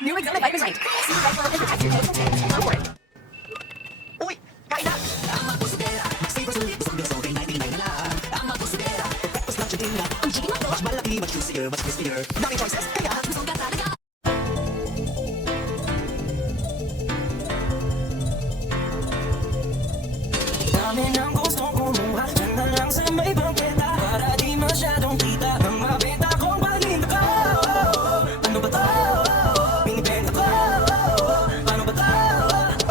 New exam advice right. See right now and protect your health and change. Uy! Kain na! Ang mga pusidera, savor sulit, busog yung sobrang natin na lang. Ang mga pusidera, breakfast, lunch, and dinner. Ang chicken mo, mas malaki, mas juicier, mas crispier. Daming choices, kaya busog ka talaga. Dami ng gustong kumuha, dyan na lang sa may bangketa. Para di masyadong kita ang mabenta kong paninda ko. Ano ba to? Binibenta ko. Paano ba to?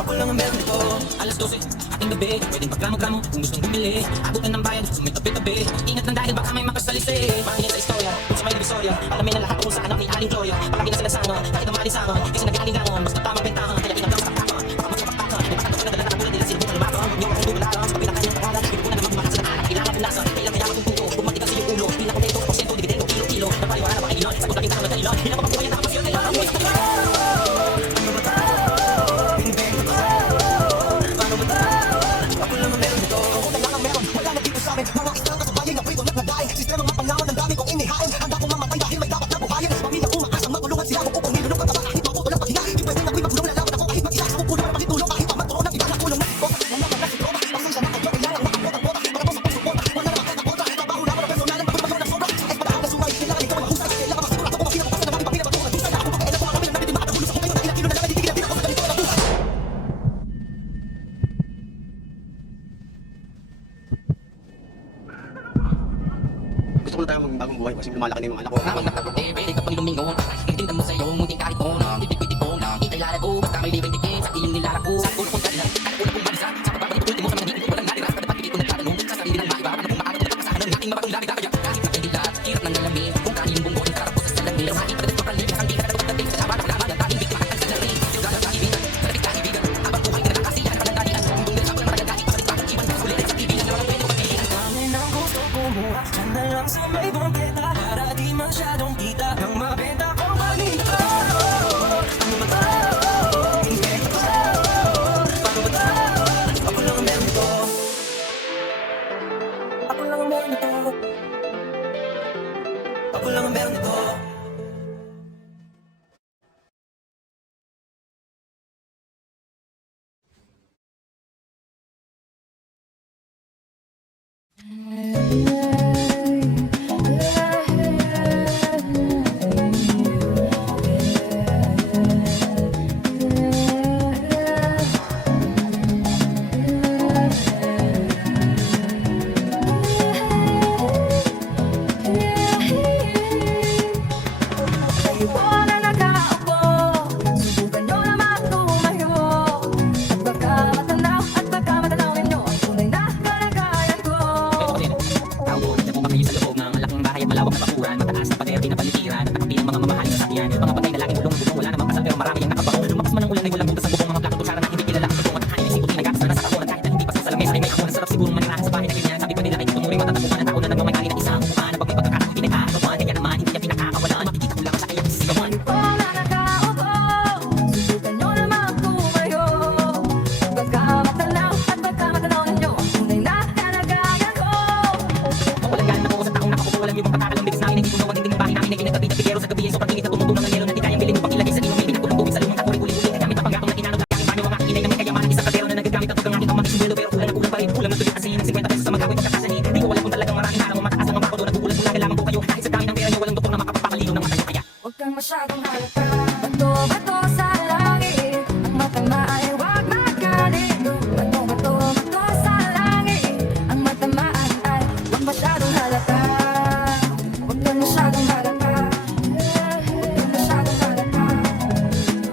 Ako lang ang meron dito. Alas 12, ating gabi, pwedeng magkamo-kamo kung gustong bumili. Abutan ng bayan, sa may tabi-tabi. Ingat lang dahil baka may makasalisi. Pakinggan sa istorya, kung sa may divisorya. Alamin ang lahat kung sa anak ni Aling Gloria. Palagi na sila sana, kahit ang malisangan. Di sila nag-alingangan, basta tamang bentahan. Kaya ingat lang sa taktakan, baka magpapaktakan. May pasanto na dala na ulan nila sila kung lumakan. Yung mga hindi malalang sa kapila kanyang pangalan. Hindi ko na naman bumakas sa anak, kailangan pinasa. Kailang kaya kung puto, kung matigas yung ulo. Hindi na komento, porsyento, dividendo, kilo-kilo. Napaliwala na Panginoon, sagot ang kitang magkanilon. Hindi na mapabuhay ang nakapasyon, kailangan mo isip. Ano ba to? Binibenta ko. Paano ba to? Ako lang ang meron dito. Ako na lang ang meron, wala na dito sa amin. Mga isang kasabayan na prito naglagay. Sistema mga pangawan ng dami kong inihain. Handa kong mamatay dahil may dapat na buhayin. Pamilya ko maasang magulungan sila ko upang nilunok ang taba. Kahit mabuto lang paghinga, di pwede na ako'y magulong. Lalaban ako kahit mag-isa. Sa pupulo na pakitulong kahit pa magtuon ng iba na kulong. Nasiposa, nalaman na si Roma. Pasensya na kayo, kailangan makapot-ang-pota. Para po sa pagsuporta, wala na makakakontra. Trabaho lamang ang personalan, pagod ng sobra. Sa espadaan na sungay, kailangan ikaw ay mahusay. Kailangan masigurado kung mapinabukasan ng aming papila patungan. Husay na akong pagkailan ko ang kami ng nabitin makatahulog sa kumpay. Ilang kilo na naman, hindi ginabit ako sa ganito na buhay. Gusto ko na tayo magbagong buhay kasi lumalaki na yung mga anak ko. Habang nakaputi, pwede ka pang lumingon. Itindan mo sa'yo, munting kahit mo na ipipiti po na itay lalago, basta may libreng tikim sa iyong nilalako. Sa ulo kong kanila, at ulo kong bansa. Sa pagbabalik ultimo sa mga ngipin ko walang nalira. Sa dapat hindi ko nagtatanong sa sarili ng maiba. Ano kung maaari ko nagkakasahan ng ating mabagong labi kakaya. Kahit sa kandilat, hirap ng nalamin. Kung kanin yung bunggo, yung karapos sa salamin. Pero hain patalit ko kalibig, hindi ka natutagdating sa tama ng laman. Ang tanging biktima at salarin. Sinugan ang kaibigan, malapit kaibigan. Habang buhay ka nakakasiyahan ng dalian. Kung din sa pala magagalit, pabalik pa iwan. Sulit sa kaibigan na walang pwede ko pagpilihan. Dami ng gustong kumuha, dyan na lang sa may bangketa. Para di masyadong kita ang mabenta kong paninda ko. Ano ba to? Binibenta ko. Paano ba to? Ako lang ang meron dito. Ako lang ang meron dito. Ako lang ang meron dito. Kayo po na nakaupo, subukan nyo naman tumayo. At baka matanaw ninyo ang tunay na kalagayan ko. Tao, dyan po ba kayo sa loob ng malaking bahay at malawak na bakuran. Mataas na pader, di na palitiran. At nakapilang mga mamahaling sasakyan. Mga patay na laging bulong-bulong, wala namang kasal pero marami ang nakabaon. Lumakas man ang ulan ay walang butas sa bubong. Mga plako tusaran na hindi kilala. Kung at kain ay sibuti na gatas na nasa takunan. Kahit na hindi pa sa lamesa ay may ako. Sarap siguro manirahan sa bahay na ganyan. Sabi pa nila ay tutunuring matatapukan ng tao na nagmamay ng isang mukhaan. Pag may pagkakataon, pinag-aakawan. Kaya naman hindi niya pinakakawalan. Makikita ko lang sa iyong sisigawan. Kayo po na nakaupo, subukan nyo naman tumayo. At baka matanaw ninyo ang tunay na kalagayan ko. Walang ganan ako sa taong nakaupo. Walang yung pagkakalang bilis namin. Hindi ko naman din bahay namin. Ay ginagabi-tapigero sa gabi. Sobrang init na tumutong ng anelo na di kayang bilhin upang ilagay sa iyong may pinagkulong tubig sa lumang kakuri-uli-uli. Gamit ang panggatong na inanog na aking banyo. Ang aking inay na may kayamanan. Isang kadero na nagagamit ang tugang aking pamagis mulo. Pero kulang pa rin. Kulang ng tuloy asin. Ng 50 pesos sa magkawin pagkakasani. Di ko alam kung talagang maraming harang. Mataas ang mapako doon. Nagugulat-gulat lamang po kayo. Kahit sa dami ng pera niyo, walang doktor na makapapakaliw ng mata niyo. Kaya Huwag kang masyadong halata. Bato-bato sa langit, ang matama ay huwag magalit. Bato-bato sa langit, ang matamaan ay huwag masyadong halata. Huwag kang masyadong halata. Huwag kang masyadong halata.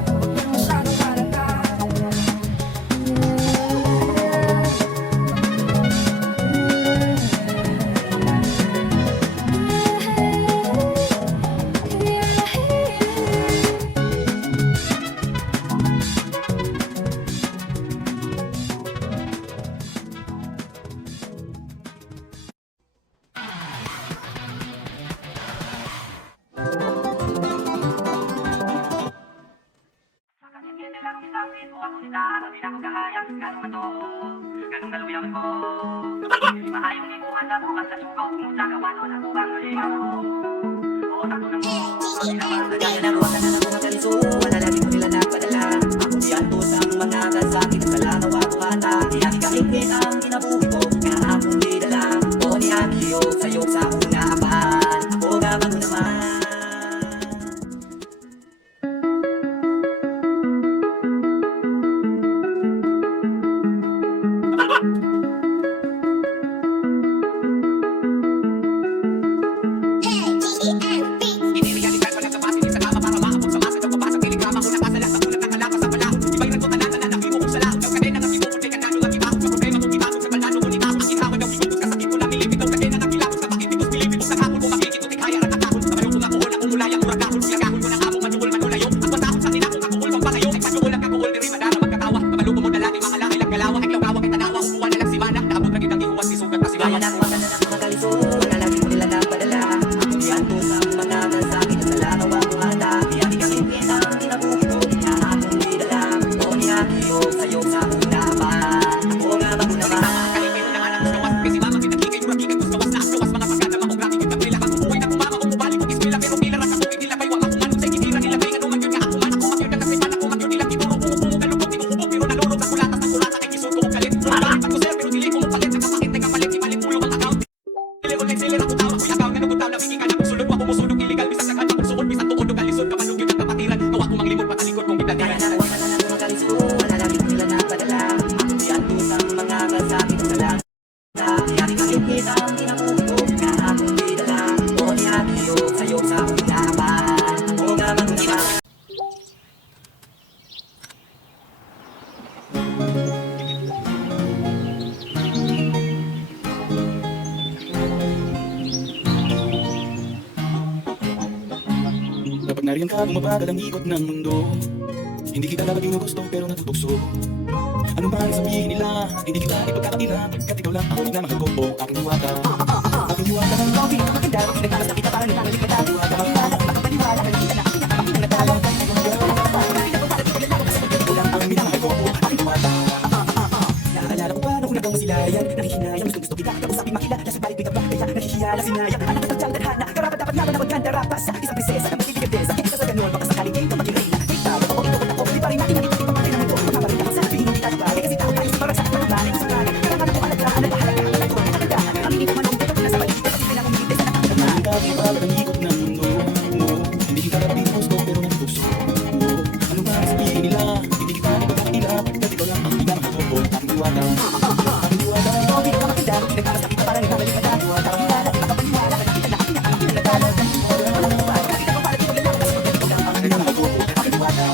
Huwag kang masyadong halata. Mahayong di po handa bukas sa suko kung sa gawa doon ako bang ligaw. Oo, Kaya nakuha ka na ng mga kaliso, wala lagi ko nila nagpadala. Ako si Antos ang mga kasakit at kalagawa ko ata. Di aking kakingkit ang kinabuhi ko, kaya akong di dala. O ni Akio, sa'yo sa unapan, ako nga bago naman. Iniligalidad ko lang sa pasilip sa kama para maabot sa masa. Daw kapasang tiligrama ko nakasala sa ulat ng kalakas sa pala. Iba'y nagtutanan na nanak mo kung sala. Daw kadena ng pinupunti ka na nung ang iba. Sa problema mong itakot sa balano kung itakot. Ang inawan daw pinupos kasakit ko na milipit. Daw kadena ng kilapos sa pakipitos. Milipit sa kapon kung makikitutik kaya at atakon. Sa bayong kung akuhol akong mulayang murakahon. Silagahon ko ng among manuhol manulayo. Ang patakot sa tinakong kakuhol mong pangayo. Ay panuhol ang kakuhol diri madara magkatawa. Mabaluko mo na lang mga langay lang galawa. Ay lawawak ay tanawa. Umuwa na lang si Mana. Naabot na kitang iuwas si sugat pa si Kaya Mama. nakuha ka na ng mga kaliso, wala lagi ko nila nagpadala. Ako si Antos ang mga kasakit at kalagawa ko ata. Di aking kakingkit ang kinabuhi ko, kaya akong di dala. O ni Akio, sa'yo sa unapan, ako nga bago naman. Kalipin na nga ng gawas. Kasi mama pinagkikay yung rakikan. Gusto gawas na ang gawas. Mga pagkana mahong rakikan. Kapila kang umuwi na kumama. Kung mubalik kong iskwela. Pero pila ras ako. Hindi labay wang ako man. Kung sa'y kitira nila. Kaya nga yun nga ako man. Ako magyod na kasi man. Ako magyod nila. Kituro kumukumo. Galugod. Tinuhubog. Pero nalurog sa kulatas. Ang kulatas. Ay kisur ko kong galit. Maraming pag ko sir. Pero dili ko mong palit. Nagkapakit. Nagkapalit. Imalit ulo ang account. Dili online seller ako tawag. Kuya account. Nanugutaw. Nabiking ka na. Kung sulod ko ako musulog. Illegal. Bisan sa kanya. Kung suod. Bisan tuod. Kalisod. Kamalugid. Ang kapatiran. Gawa ko mang limon. Patalikod kong Kaya bidatiran. nakuha ka na ng mga kaliso, wala lagi ko nila nagpadala. Ako si Antos ang mga kasakit at kalagawa. Di aking kakingkit ang kinabuhi ko, kaya akong di dala. O ni Akio, sa'yo sa unapan, ako nga bago naman. Kapag nariyan ka, bumabagal ang ikot ng mundo. Hindi kita dapat ginugusto pero natutokso. Ano ba ang sabihin nila? Hindi kita ipagkakatila. Pagkat ikaw lang ang nagmamahal ko o aking diwata. Aking diwata. Ikaw ang pinakamaganda. Nagtamas na kita para nagkakalit ka tayo. Makakilala, makapaniwala. Nakikita na aking nakapakita na talo. Ikaw lang ang minamahal ko o aking diwata. Naaalala ko pa nung unang masilayan. Nakikinayang gusto kita. Kausapin makilala sa balik kita ba? Kaya nakikiyala sinayang. Anak at tadyang tadhana. Karapat dapat nga manawag kang darapas. Isang prinsesa na magigigandesa. Isa sa ganun. Baka sakaling kayo maging reyna. Kita, ako, ito, ako. Di pa rin natin nakikita pa rin naman ko. Makapalit ako sa sabihin hindi tayo balik. Kasi tao tayo sa maragsak ng balik sa balik. Kailangan ko alagaan. Nagpahalaga. Nagpahalaga. Nagpahalaga. Ang init manong pero nasa balik. Kasi kailangan umintay sa nakakalaman. Nariyan ka, bumabagal ang ikot ng mundo. Hindi kita dapat ginugusto pero natutokso. Ano ba ang sabihin nila? Hindi kita ipagkakatila. Pagkat ikaw lang ang minamahal ko o aking diwata. Aking diwata. Ikaw ang pinakamaganda. Nagtamas na kita para nagkakalit ka tayo. Makakilala, makapaniwala. Nakikita na aking nakakita na talo. Nakikita ko para di maglalakas. Ang minamahal ko o aking diwata.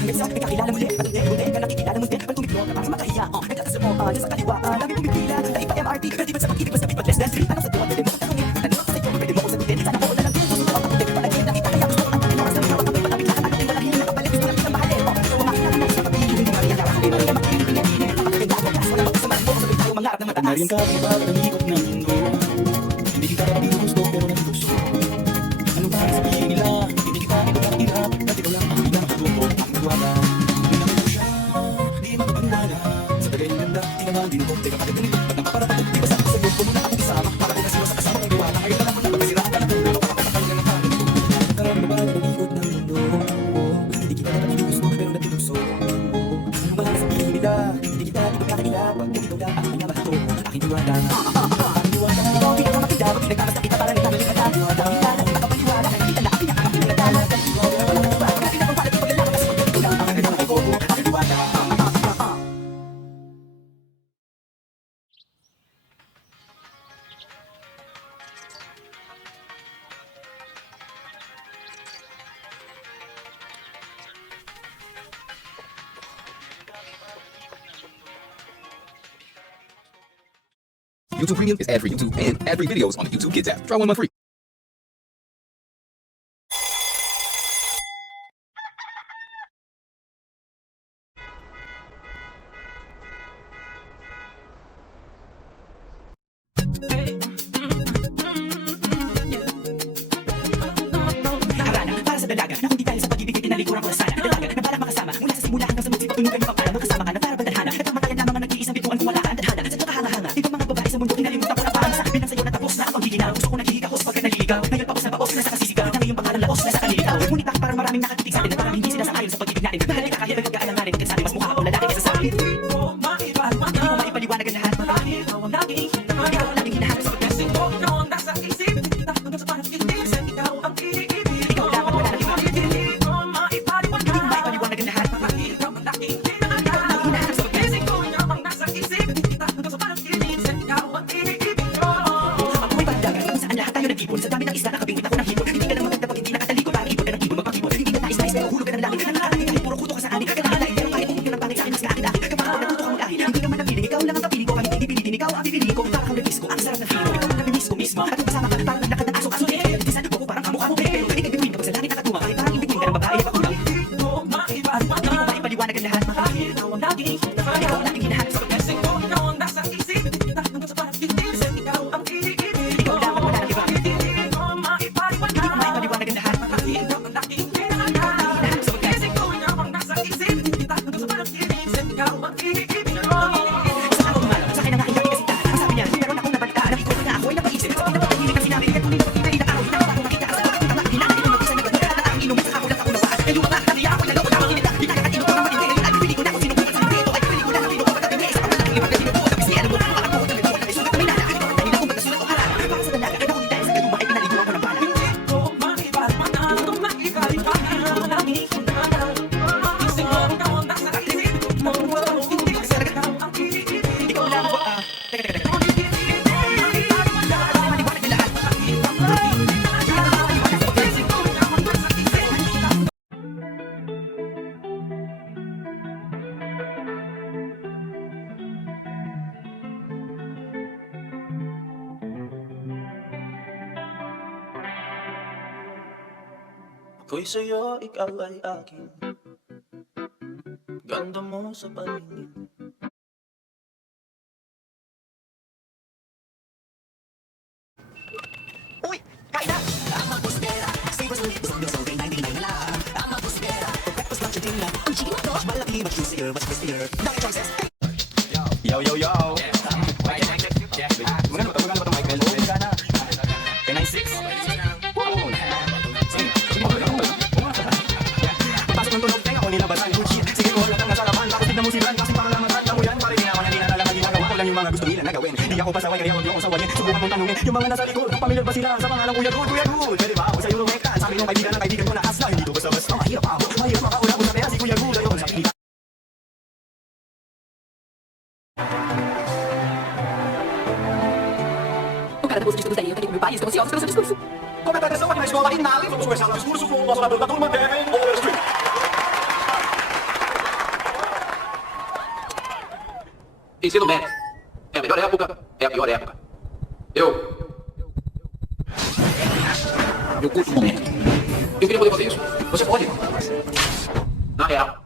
Hanggang sa nagkakilala muli. Patunde ka nakikilala mo din. Pag tumiglo ka parang makahiya. Nagkakasamo ka dyan sa kaliwa. Lagi pumipila. Dahil pa MRT. Pwede ba sa pag-ibig basta bit less than 3? Anong sa tuwa? Pwede mo katanungin. Tanong ako sa'yo. Pwede mo ko sagutin. Sana ko na lang din. Susunod ako. Pwede pa lagi. Nakita kaya gusto ko. Ang oras na minawa. Kapay patabig lahat. Ano din wala hiling. Nakapalit. Gusto lang kitang mahalin. Ito ang makilala mo sa pag-ibig. Hindi mariyayawa. Hindi mariyayawa. Makinig. Kapag ako kas. Wala magkasamaan mo. Sabay tayo mangarap ng Kapag mataas. nariyan ka, bumabagal ang ikot ng mundo. Hindi kita dapat ginugusto pero natutokso. Ano ba ang sabihin nila? Hindi kita ipagkakatila. Pagkat ikaw lang ang minamahal ko o aking diwata. Minamahal ko siya, di makapaniwala. Sa tagay ng ganda, di naman binuko. Teka bakit ganito? Ba't napaparapatok? Di ba sabi ko sa'yo, kung muna akong isama? Para kung nasiro sa kasama ng diwata. Ngayon na lang ko na pagkasiraan ka ng ulo. Kapapakakal ka ng pangit. Parang bumabagal ang ikot ng mundo. Hindi kita dapat ginugusto pero natutokso. Ano ba ang sabihin nila? Hindi kita ipagkakatila. Pagkat ikaw lang ang minamahal ko o aking diwata. Aking diwata. Ikaw ang pinakamaganda. Nagtamas na kita para nagkakalit ka tayo. Makakilala, makapaniwala. Nakikita na aking nakakita na talo. Nakikita ko para di maglalakas. Ito lang ang minamahal ko o aking diwata. YouTube Premium is ad-free YouTube and ad-free videos on the YouTube Kids app. Try 1 month free. Nakarana, para sa dalaga na kung di dahil sa pag-ibig ay tinalikuran ko na sana. Dalaga na balak makasama mula sa simula hanggang sa magpapatuloy kayo para makasama ka na para bandalhana. At ang matayan lamang ang nag-iisang bituan kung wala ka ang tadhana. Sa nakahanga-hanga, ibang mga babae sa mundo kinalimutan ko na parang sa pinang sayo na tapos na ang pagiginaw. Gusto ko naghihiga ko sa pagkat naliligaw. Ngayon paos na paos na sa Hindi ko maipaliwanag ang lahat. Marahil ikaw ang laging hinahanap. Ikaw ang laging hinahanap sa pagkasing ko. Ikaw ang nasa isip. Hanggang sa panaginip. Ikaw ang iniibig. Ikaw lang ang wala ng iba. Hindi ko maipaliwanag ang lahat. Marahil ikaw ang laging hinahanap sa pagkasing ko. Ikaw ang nasa isip. Hanggang sa panaginip. Ikaw ang iniibig ko. Ang buhay pandagan kung saan lahat tayo nag-ibon. Sa dami ng isla nakabingwit ako ng hipon. Hindi ka lang maganda pag hindi nakatalikod. Parang ibon ka ng ibon magpakibon. Hindi ka nais-nais pero hulog ka ng langit. Nakakalain kahit puro kuto ka sa ani. Nakakalain pero kahit hindi ka ng pangit sa akin mas kaakit-akit. Kamahal natuto kang lahi. Hindi ka man napiling. Ikaw lang ang kapiling ko. Kahit hindi pilitin. Ikaw ang pipiliin ko. Parang nabis ko. Ang sarap ng feeling. Ikaw ang nabis ko mismo. At kung kasama ka parang naglakad ng aso-aso. Tisan ko parang kamukha mo. Pero kahit bituin ka pa sa langit nakatunga. Kahit parang ibigin ka ng babae pa kulang. Hindi ko maipaliwanag ang lahat. Marahil ikaw ang laging hinahanap. Ikaw ang laging hinahanap sa pagkasing ko. Ikaw ang nasa isip. Hanggang sa panaginip. Ikaw ang iniibig. Ikaw lang ang wala ng iba. Hindi ko maipaliwanag ang lahat. Marahil ikaw ang laging hinahanap sa pagkasing ko. Ikaw ang nasa isip. Hanggang sa panaginip. Ikaw ang iniibig. Sa ako umano, sa akin ang aking kapikasita. Ang sabi niya, meron akong nabalitaan. Nakikita na ako'y napaisip. Sa pinapatahimik ang sinabi. Kaya kung hindi napakita, inakaw. Hinakapakong makita. Sa bakit ang bakit hinakit. Ang mag-isa na gano'n. At ang inumin sa ako lang ako nawaan. Ngayong mga katiya ako'y nalaw. At ako'y tinita. Di nakakatino ko ng matindi. Ngayon ay pipili ko na kung sino pumunta sa hindi. Ito ay pipili ko na kapino ko pagkabini. Sa pagkatang iba galing ako. Tapos niya, ano mo na ang ako. Nalito ko na isugat kami nala. Ito ang dahil akong pagkasulat ko harap. Para sa dalaga. Kaya kung dahil sa ganun ba ay pinaliguan ko ng bala. Hindi ko maipaliwanag. Ito maipaliwanag. Ang laging hinahanap. Isip ko ikaw ang nasa isip. Hindi ko sarag ikaw ang iniibig. Ikaw lang ang teka. Maliwanag na lahat. Ako'y sa'yo, ikaw ay akin. Ganda mo sa paningin. Uy, kain na! I'm a bustera. Savors with busog so day 99 na lang. I'm a bustera. For breakfast, lunch, and dinner. Ang chicken mo to. Mas malaki, mas juicier, mas crispier. Dami choices. Yo, yo, yo! Magano ba ito, Michael? Oo, ka na. K96. Pasok ng tunog, tenga ko nilabasan. Good shit. Sige ko, lahat ang nasarapan. Tapos tignan mo si Bran. Kasing pangalamatan. Alam mo yan, pare ginawa na di na talaga ginagawa ko lang yung mga gusto nila na gawin. Di ako pasaway, kaya huwag niyo akong sawayin. Subukan mong tanungin yung mga nasa likod. Kung pamilyar ba sila sa pangalang Kuya Good, Kuya Good. Pwede ba ako sa Euro Mecca? Sabi nung kaibigan ng kaibigan ko na asla. Hindi ko basta-basta. Mahirap ako. Mahirap makauna ko sa kaya si Kuya Good. Ayoko sa kita. Cara da bolsa de estudos da IEL, meu país, como ansiosos pelo seu discurso. Come progressão aqui na escola, em nada. Vamos começar o discurso com o nosso orador da turma, Devin Overstreet. Ensino médio. É a melhor época, é a pior época. Eu curto o momento. Eu queria poder fazer isso. Você pode. Na real,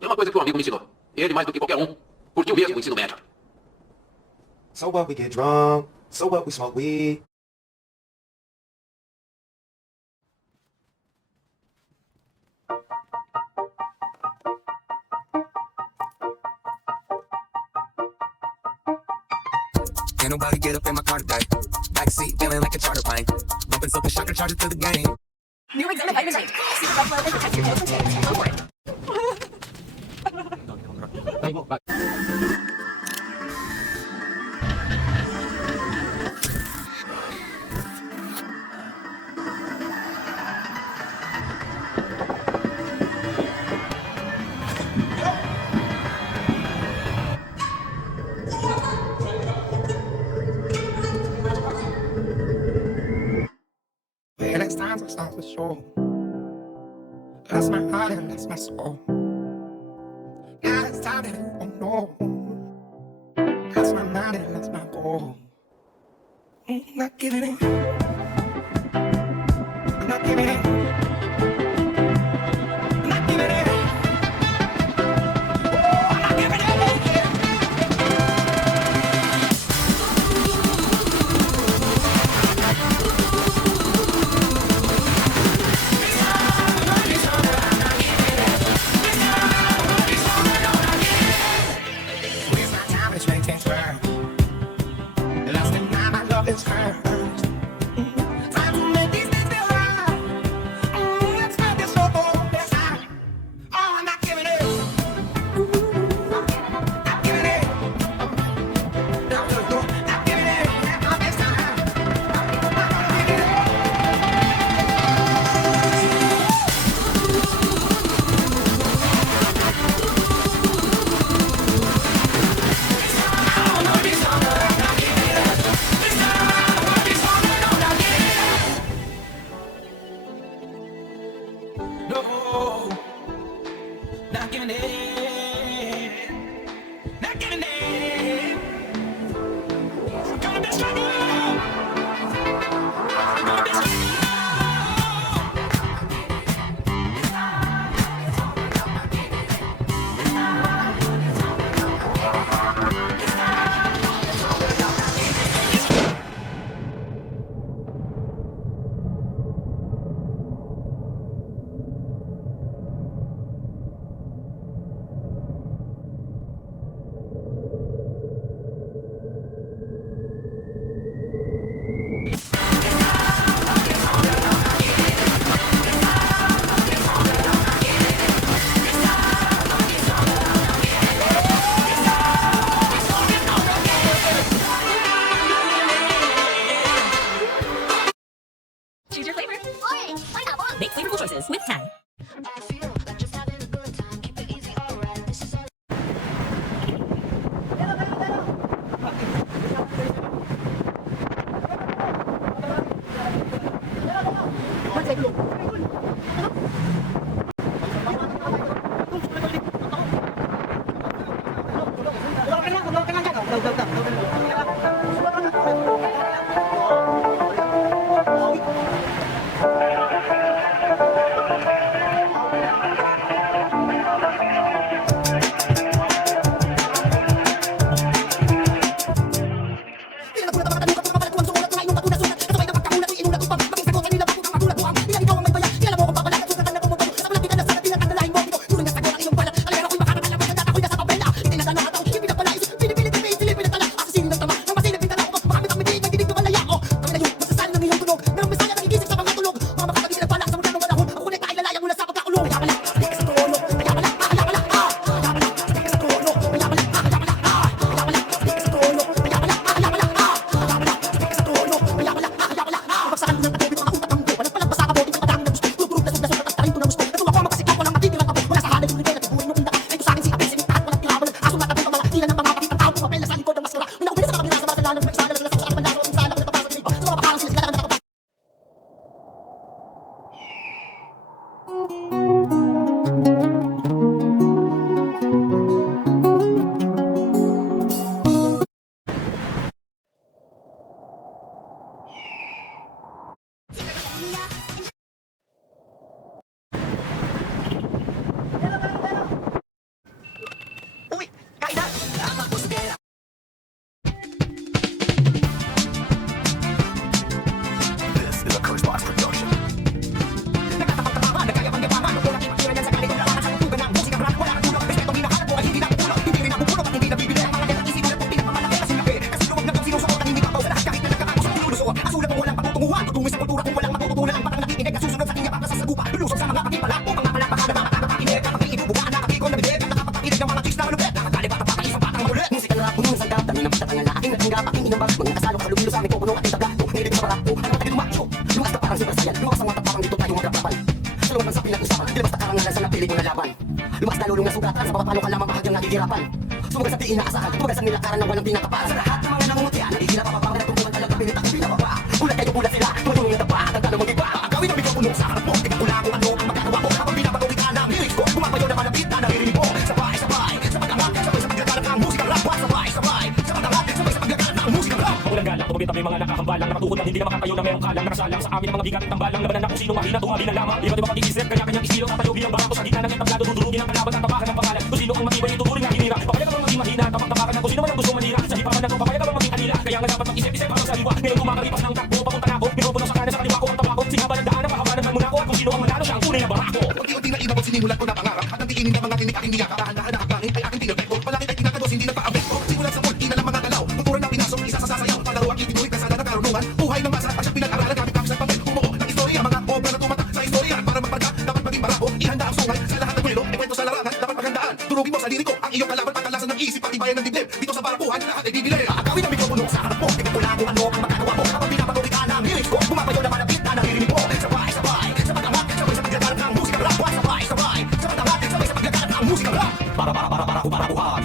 é uma coisa que um amigo me ensinou. Ele, mais do que qualquer um, curtiu mesmo o ensino médio. So what, we get drunk. So what, we smoke weed. Can't nobody get up in my car today. Backseat feeling like a charter plane. Bumping something shocker charger to the game. New exam vitamin night. Super buffalo and protect your nose and tail. Go for it. Yeah, that's times I start to show. That's my heart and that's my soul. Now it's time that you won't know. That's my mind and that's my goal. I'm not giving in. I'm not giving in. I'm not giving in. I'm not giving in. Waste my time, it's right, takes time. The last thing my love is hurt. Time to make these things feel right. get a name. Gonna be struggle. Gonna be struggle. Choose your flavor. Orange, pineapple. Make flavorful choices with Tang. This is a Curse Box production. Lumakas na lulong na sugatan sa papapalo ka lamang bahagyang nagigirapan. Sumugal sa di inaasahan, tumagal sa nilakaran ng walang pinakapara. Sa lahat ng mga nangungutya, nagigila papapang natutulungan talaga pinita kung pinababa. Ulat kayo ulat sila, tulong yung tapa, at ang tanong mag-iba. Agawin ang bigong ulong sa harap mo, tingnan ko lang kung ano ang magagawa ko. Habang binabagawin ka ng lyrics ko, bumabayo naman ang beat na naririnig mo. Sabay, sabay, sa pagkakat, sabay sa pagkakat ng musikang rap. Sabay, sabay, sa pagkakat, sabay sa pagkakat ng musikang rap. Magulang galang, tumabit ang may mga nakakambalang Nakatuhod at hindi na makatayo na merong kalang Nakasalang sa amin ang mga bigat at tambalang Labanan na kung sino mahina, tumabi na lamang Iba't ibang pag-iisip, kanya-kanyang estilo Tatayo bilang barako sa gitna ng entablado Dudurugin ang kalaban at tapakan ng pangalan Kung sino ang matibay, ituturing ang hinira Papayag ka bang maging mahina, tapak-tapakan ng kung sino man ang gusto manira Sa hipapan na ito, papayag ka bang maging kanila Kaya nga dapat mag-isip-isip parang sa liwa Ngayon kumakalipas ng takbo, papunta na ako Mikropono sa kanan, sa kaliwa ko ang tabako Singaban ang daan, ang kahabanan ng muna ko At kung sino ang manalo, siya ang tunay na barako Unti-unti na inabot sinimulan ko na pangarap At ang tiinin ng mga tinik aking niyaka Dahan-dahan na hakbangin ay aking pinagpeko Palangit ay tinatagos, hindi nagpa-apekto Simulan sa multi na lang mga galaw Kultura ng pinasok, isa sa sasayaw Palaro ang itinuloy, kasada ng karunungan Buhay ng masa, at siyang pinag-aralan Kapit-kapit sa papel, bumuo ng istorya Mga obra na tumatak sa istorya Para magparga, dapat maging barako Ihanda ang sungay sa lahat ng kwelo E kwento sa larangan, dapat maghandaan Turugin mo sa diri ko, ang iyong kalaban Pagkalasan ng isip, patibayan ng dibdib Dito sa barakuhan, lahat ay bibili Agawin ang mikropono sa harap mo Tingnan ko lang kung ano ang magagawa mo Habang pinapagawin ka ng lyrics ko Bumabayo naman ang beat na naririnig mo Sabay, sabay, sa pagkakat Sabay sa pagkakat ng musikang rap Sabay, sabay, sa pagkakat Sabay sa pagkakat ng musikang rap Para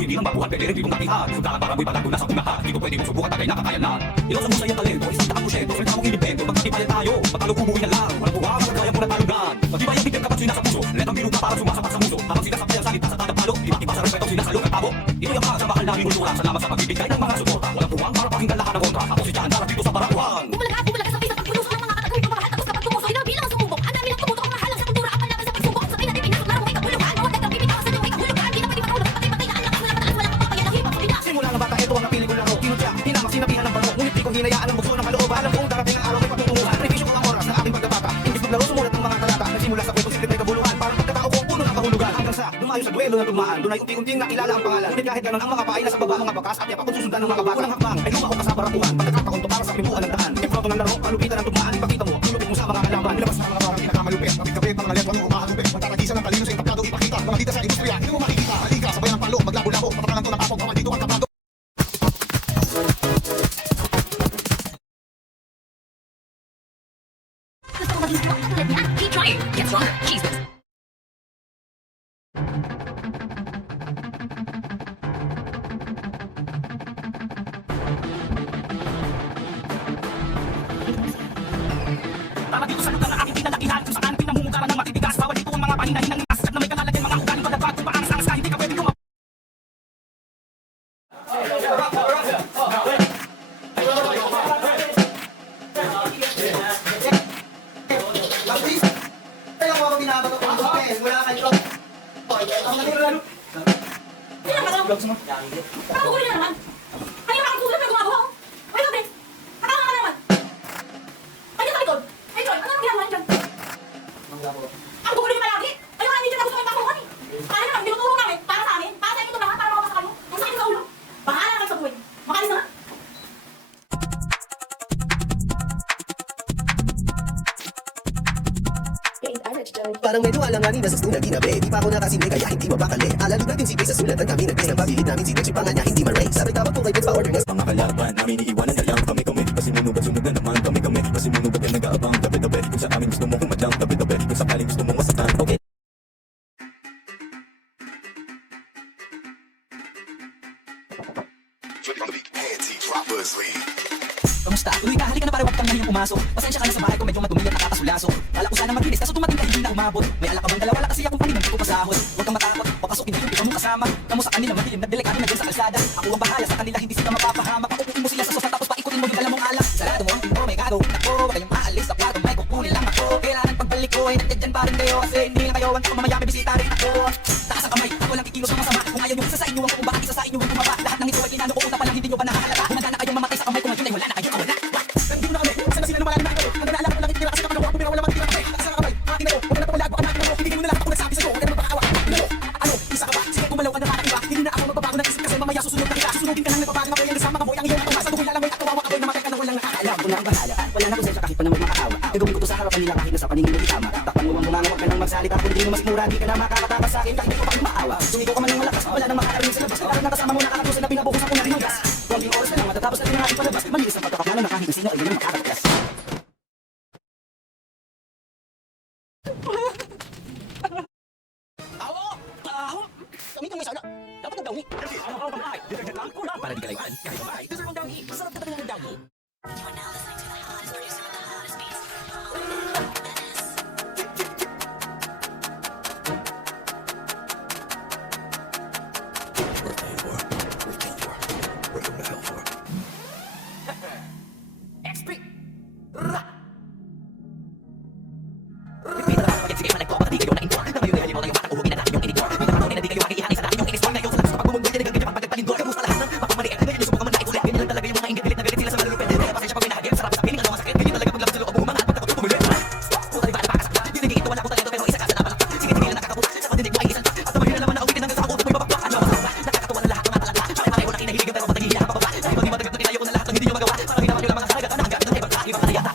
hindi lang baguhan, pwede rin ditong katihan Sugalan para mo'y palago na sa unahan Dito pwede mo subukan, tagay nakakayanan Ilaw sa musay ang talento, isang daan porsyento Swerte mong inibento, magkatipayan tayo Magkalog umuwi na lang, walang buwang, kaya mo na talungan Magtibay ang bigyan kapag sila sa puso Let ang binuga para sumasapak sa muso Habang sila sa kayang sakit, sa tadapalo Iba-iba sa respeto, sila sa loob at tabo Ito ang mga mahal naming kultura. Salamat sa pagbibigay ng mga suporta. Walang tuwang para pakinggan lahat ng kontra. Ako si Jan Darap dito sa Barakuan. Bumalaga sabay sa pagpulusok ng mga katagawin pamahal. Tapos kapag tumuso, inabilang ang sumubok. Ang dami ng tumutok ang mahal lang sa kultura. Ang panlaban sa pagsubok. Sabay natin pinasok na may kabuluhan. Huwag kang bibitaw sa may kahulugan. Di na pwede matulog. Patay-patay na ang lakas. Walang mataas, walang kapapayan. Ang hipag kabila. Simula ng bata, ito ang napili kong laro. Tinutya, tinamang sinabihan ng baro. Ngunit di ko hinayaan ang bukso ng kalooban. Alam kong darating ang araw may patutunguhan. Previsyo ko ang oras ng aking pagkabata. Imbis maglaro, sumulat ng mga talata. Nagsimula sa kwentong sikret may kabuluhan. Parang pagkatao ko, puno ng kahulugan. Hanggang sa lumayo sa duelo ng tugmaan. Doon ay unti-unting nakilala ang pangalan. Ngunit kahit ganun ang mga paay nasa baba, mga bakas at yapak kung susundan ng mga bata. Unang hakbang ay lumako ka sa Barakuan. Pagkakataon to para sa pimuan ng daan. Impronto ng laro, palupitan ng tugmaan. Ipakita mo, pinupit mo sa mga kalaban. Nilabas ng mga parang pinakamalupit. Kapit-kapit, mga letwang umahalupit. Magtatagisan ng talino sa entablado ipakita. Mga dita sa industriya, hindi mo makikita. Halika, sabay ng palo, maglabo-labo. Patatangan to ng apog, mga dito ang tablado. Gusto ko maging rock katulad niya. Keep trying. Get stronger. Cheese this. Tara dito sa lugar na aking pinalakihan. Kung saan pinamumugaran ng matitigas. Bawal dito ang mga pahinahin ng inas. At na may kalalagyan mga ugaling pagdapat. Kung paangas-angas ka, hindi ka pwede lumabas. Lapis! Kaya ko ako binabato ko ang papel. Wala kayo ito. Ang natulalo. Sino ka daw? Nakakaguli na naman. Kanina ka nagsulat may gumagawa. Ay, sabi. Nakakanga ka naman. Ay, sa likod. Ay, Joy, ano nang ginagawa niyo dyan? Ang gugulo niyo palagi. Ayaw nga, hindi niyo na gusto may pakuhan eh. Kaya naman, tinuturo namin para sa amin. Para sa inyo ito lahat, para makapasa kayo. Ang sakit sa ulo. Bahala na kayo sa buhay. Makalis na nga. Parang medyo alanganin na sa stool na ginabi. Di pa ako nakasindi kaya hindi mapakali. Alalo natin si Grace sa sulat ng kami nag-guess. Ang pabilit namin si Grace yung pangan niya hindi ma-raise. Sabay tawag ko kay Vince pa-order na Mga kalaban namin iiwanan na lang kami Pasimuno ba't sunod na naman kami Pasimuno ba't yan nag-aabang tabi-tabi Kung sa amin gusto mong kumadang tabi-tabi Kung sakaling gusto mong masaktan okay. Kamusta? Tuloy ka, halika na para wag kang nahiyang pumasok. Pasensya ka na sa bahay ko, medyo madumi at nakakasulaso. Kala ko sana maglinis, kaso dumating ka hindi na umabot. May alak ka bang dalawa, kasi akong paninang ko pasahod. Huwag kang matakot, papasukin din yung iba mong kasama. Kamu sa kanila, madilim na delikado na dyan sa kalsada. Ako ang bahala sa kanila, hindi sila mapapahamak. Paupuin mo sila sa sofa, tapos paikutin mo yung dala mong alak. Sarado mo, oh my God, nako, wag kayong maalis sa kwarto, may kukunin lang ako. Kailangan pagbalik ko, ay nandiyan dyan pa rin kayo. Kasi hindi lang kayo, ang mamaya may bisita rin ako. Takas ang kamay, ako lang kikilos ng masama. Kung ayaw nyo, isa sa inyo, kung bakit isa sa inyo, bumaba. Lahat ng ito ay kinano ko, una pa lang hindi nyo pa nakahalata. Humanda na kayong mamatay sa kamay ko, ngayon ay wala na kayo, kawala. Hindi na kami, kasi na sila nung malalim na kayo. Ang naalala ko lang itira kasi kapag ako, pumira wala man tira kami. Takas ang kamay, mga tinayo, huwag ka na papalag, baka natin mo. Hindi mo na lahat ako nagsabi sa'yo, huwag ka na magpakaawa. Ano, isa ka ba? Sige, gumalaw ka na parang iba. Hindi na ako magbabago ng isip kasi mamaya susunod na kita. Susunodin ka nang nagbabago mga boy, ang isama ka boy, ang iyong matuwa. Sa dugoy lalamay at kawawa ka boy, namatay ka na walang nakakaalam. Ako na ang bahala, wala na konsensya kahit pa naman makaawa. Gagawin ko to sa harapan nila kahit na sa paningin hindi tama. Takpan mo ang bumanga, huwag ka nang magsalita. Kung hindi mo masikmura, di ka na makakatakas sa akin kahit di ko pa kayo maawa. Sumigo ka man ng malakas, wala nang makakarinig sa labas. Kailangan nakasama mo nakakatusan na pinabukas ako na rin ang gas. Konting oras na lang, matatapos na rin ang aking palabas. Malinis ang pagkakaplano na kahit sino ay ganyan makakatakas. Kami kang may sana. Dapat ng dawni. Ano ka bang ay? Detergent lang. Kulang. Para di kalayuan. Kahit ang ay. Deserve ang dawni. Masarap ka talaga ng dawni. X3. Ra! Repeat na kapag sige panay ko. Baka di kayo na-indoor. Na ngayon ay halimaw na yung bata. Uhugin na natin yung editor. May nakataon na di kayo makiihain sa natin yung inis. Ngayon sa labas kapag bumundol. Tinagang ganyan pagpagpalindor. Kamusta lahat ng mapamali. Ngayon subukan man naikulit. Ganyan lang talaga yung mga inggit. Galit na galit sila sa malulupit. Kaya pasensya pag may nakagim. Sarap sa piling. Alam ang sakit. Ganyan talaga paglabas sa loob mo. Mga at pagkakot yung bumuli. Puta di ba na pakasakla. Dinigit ito wala ko talento pero isa ka sa napalakpak. Sige tigilan nakakaputa. Sa pandinig mo ay isang tak. At naman yun naman na awitin hanggang sa utak mo'y babakbak. Ano masakla. Nakakatawa na lahat ng matalakla. Pare-pareho na kinahiligan pero mataghihiya ka pababa. Dahil pag matagat na tinayo ko na lahat ng hindi nyo magawa. Parang ginawa nyo lamang ang halaga. Hanggang ng ibang ibang kanayata.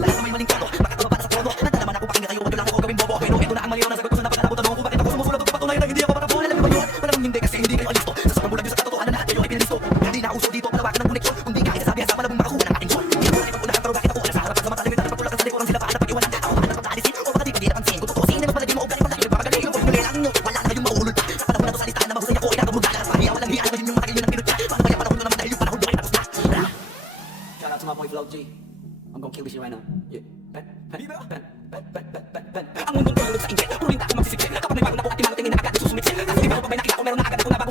Lahat na may maling trato, bakit tumaba para sa trono? Nandala man ako pakinggan kayo, wag nyo lang ako gawin bobo. Pero ito na ang mali na sagot ko sa napakalabo tanong kung bakit ako sumusulat o papatunayan na hindi ako patapon. Alam nyo ba yun? Malamang hindi kasi hindi kayo alisto. Sa sobrang bulag nyo sa katotohanan na kayo ay pinalisto. Hindi na uso dito, palawakan ng koneksyon. Kung di ka isasabi sa malabong makakuha ng ating son. Hindi ako ay pag-unahan pero bakit ako sa harap at sa mata limit at pagtulakan sa likuran sila paano pag-iwanan. Ako paano pagtalisin o baka di ka di napansin. Kung tutusin na magpalagin mo o galing palagi nagpapagaling. Kung nyo lang nyo, wala na kayong maulol pa. Sa panahon na to sa listahan na mahusay ako ay nakabuga na. Pahiya walang hiya, alawin yung matagal yun ang pinutya. Paano kaya panahon nyo naman dahil yung panahon nyo ay tapos na. Shout out to my boy Vlog G. I'm gonna kill this shit right now. Yeah. Ang mundo meron na agad ako na bago